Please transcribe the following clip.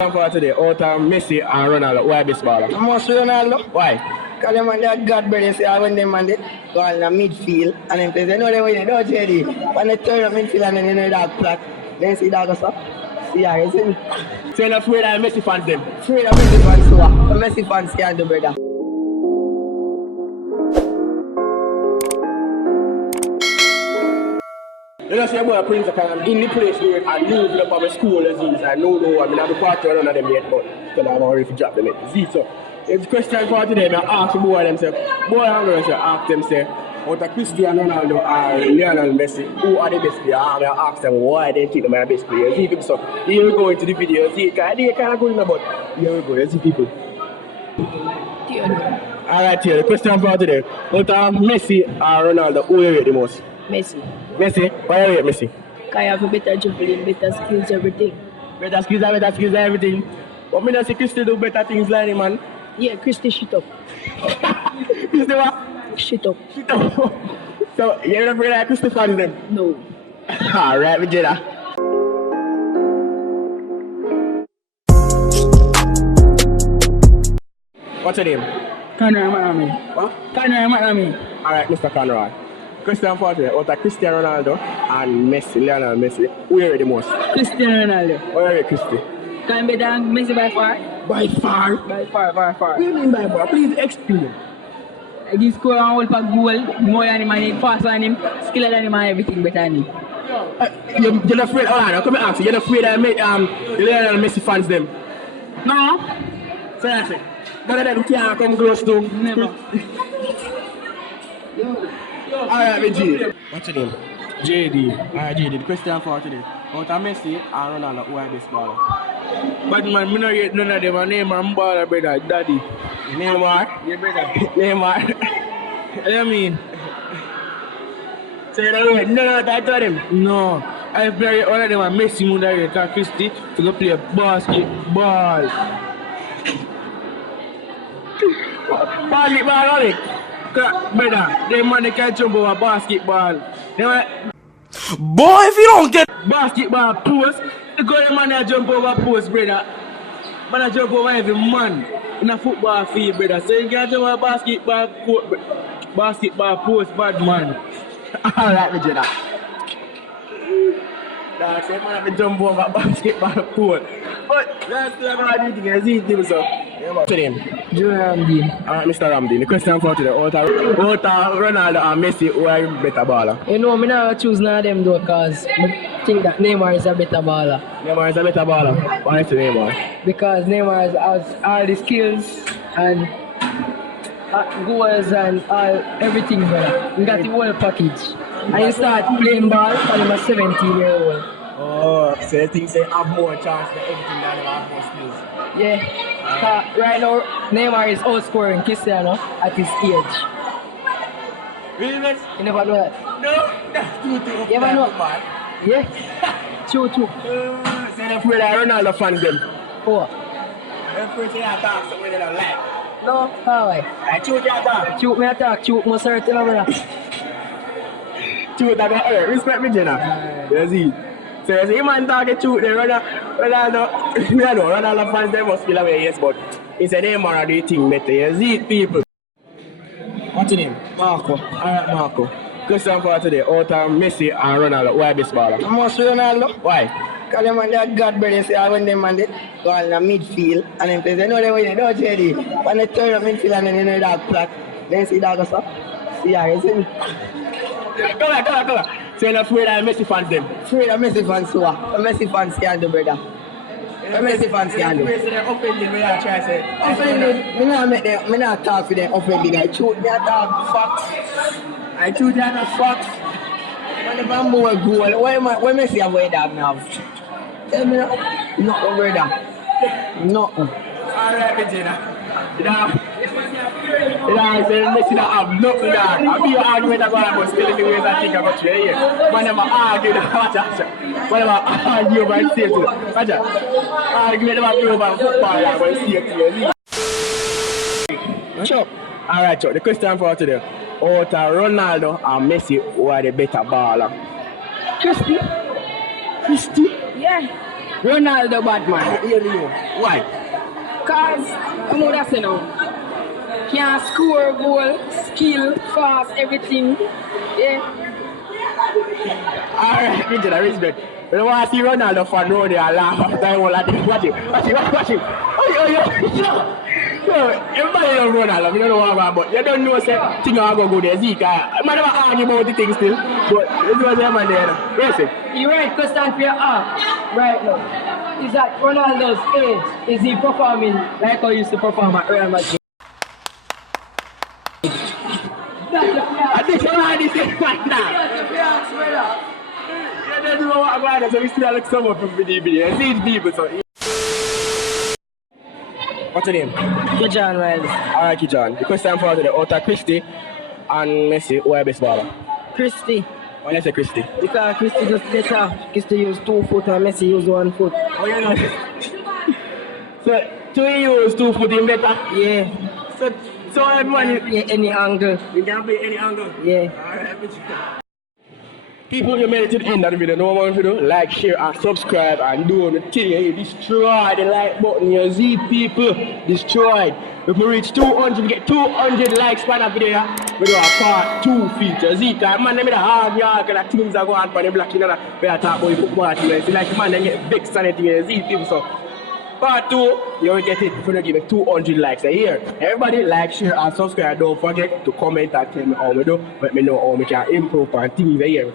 For today, out of Messi and Ronaldo, why best baller? Must Ronaldo. Why? Because them man that God brother say when them man they go on the midfield and then play. They know they win. Don't JD. When they turn up midfield and then they know that flat. Then see that go so. See how you see me. So you're not afraid that Messi fans them? Afraid of Messi fans so Messi fans can't do brother. You know, say boy Prince I'm in the place where I knew the public school as is. I know I mean I'm the part of none of them yet, but still I'm already drop them at Z. So it's question for today, I ask the boy them say, boy I'm going to ask them say, out of Cristiano Ronaldo and Lionel Messi, who are the best players? I ask them why they think them are the best players. See people, so here we go into the video, see they kind of going about. Here we go, let's see people. Alright, here the question for today. Out of Messi and Ronaldo, who you rate the most? Messi. Messi? Why you rate Messi? Because I have a better dribbling, better skills, everything. Better skills, everything. But me not see Christy do better things like him, man. Yeah, Christy shit up. Christy what? Shit up. Shit up. So, you're not afraid like Christy fans them? No. Alright, Vegeta. What's your name? Conroy Miami. What? Conroy Miami. Alright, Mr. Conroy. Question for today, out of Cristiano Ronaldo and Messi, Lionel Messi, who you rate the most? Cristiano Ronaldo. Who you rate Christy? Can be than Messi by far? By far? By far. What do you mean by far? Please explain. He score a whole pack goal, more than him and him, faster than him, skiller than him and everything better than him. You're not afraid, hold on, come and ask you, you're not afraid that Lionel Messi fans them? No. Seriously? None of them can't come close to? Never. Alright, G. What's your name? JD. Alright, JD, the question for today. Out of Messi and Ronaldo, who are best baller? But man, me no rate none of them. My name and baller, brother. Daddy. Neymar? Yeah, brother. Neymar? What do you mean? So you don't rate none of that to them? No. I play all of them are Messi, Munda, and Christy to go play basketball. Basketball, only? Brother, them man they can jump over basketball. Boy, if you don't get Basketball post, the girl man that jump over post, brother. Man that jump over every man in a football field, brother. So you can jump over basketball post, bad man. Alright, Vegeta. Nah, say man have to jump over basketball court. But that's still going to do it, see it, so. What's your name? Junior Ramdin. Alright, Mr. Ramdin, the question for today. Out of Ronaldo and Messi, who are better baller? You know, me not choose none of them though, because I think that Neymar is a better baller. Neymar is a better baller. Why is Neymar? Because Neymar has all the skills and goals and all everything, brother. He got the whole package. And he start playing ball when he was 17-year-old. Oh, so you think they have more chance than everything than they have more skills? Yeah. Right now, Neymar is outscoring Cristiano at his age. Really, man? You never know that? No, that's too You never know? man. Yeah. True. So you're afraid that Ronaldo fans them? Oh. You're afraid they attack something they don't like? No, how I? I choose the attack. Shoot me attack, shoot must hurt you, brother. Choose that hurt. Respect me, Jenna. You see? So you see, man talking truth, they Ronaldo, Ronaldo fans, they must feel away, yes, but it's a name or do you think better? You see it, people. What's your name? Marco. Alright, Marco. Question for today, out of Messi and Ronaldo, why best baller? Must Ronaldo. Why? Because them man that God brother say when them man they go on the midfield and then play. They know they win. Don't JD. When they turn up midfield and then they know that flat. Then see that go so. See how you see me. Come on. So you're not afraid that Messi fans them? Afraid of Messi fans so Messi fans can't do brother. Messi fans can't do. They're offended when I try to say. Offended. Me not talk for them offended. I shoot me talk facts. I shoot me talk facts. When the bamboo will goal, why Messi avoid that now? Tell me that. No, brother. No. Alright, Regina. You know, Messi don't have nothing there. I'll be arguing about it, still in the ways I think about you here. Man, I'm arguing about it. Man, I'm arguing about safety. Watch out. Arguing about football, about safety. Chuck. Alright, Chuck, the question for today. Out of Ronaldo and Messi, who are the better baller? Christy? Yeah. Ronaldo bad man. Hear me now. Why? Cause I'm gonna say now. Can score goal, skill, fast, everything. Yeah. Alright, me to the respect. When I want to see Ronaldo fan round there and laugh after I want to watch him. Watch him. Oh, everybody love Ronaldo, I don't know what about, but you don't know say thing I go there. Zeke, I might never argue about the thing still, but this was the man there. Yes, sir. You're right, question for your right now. Is that Ronaldo's age? Is he performing like how he used to perform at Real Madrid? I think you already said right now. You don't know what about it, so we still look someone from the video. See the people, so. What's your name? John Riley. Alright, John. The question for today, out of Christy and Messi, who are best baller? Christy. Why you say Christy? Because Christy just better. Christy used 2 foot and Messi used 1 foot. Oh, you know. So, 2 use 2 foot in better? Yeah. So everyone, Yeah, any angle. you can play any angle? Yeah. Alright, people, you made it to the end of the video. No one to do. Like, share, and subscribe, and do the thing. You destroy the like button. You see, people, destroy. If we reach 200, we get 200 likes for that video. We do a part 2 feature. See, man, them in the hard yard, because the things are going on for the black, you know, we are talking about football team. See, like, man, they get big sanity. You see, people, so. Part 2, you will get it if you don't give it 200 likes a year. Everybody like, share, and subscribe. Don't forget to comment and tell me how we do. Let me know how we can improve on things a year.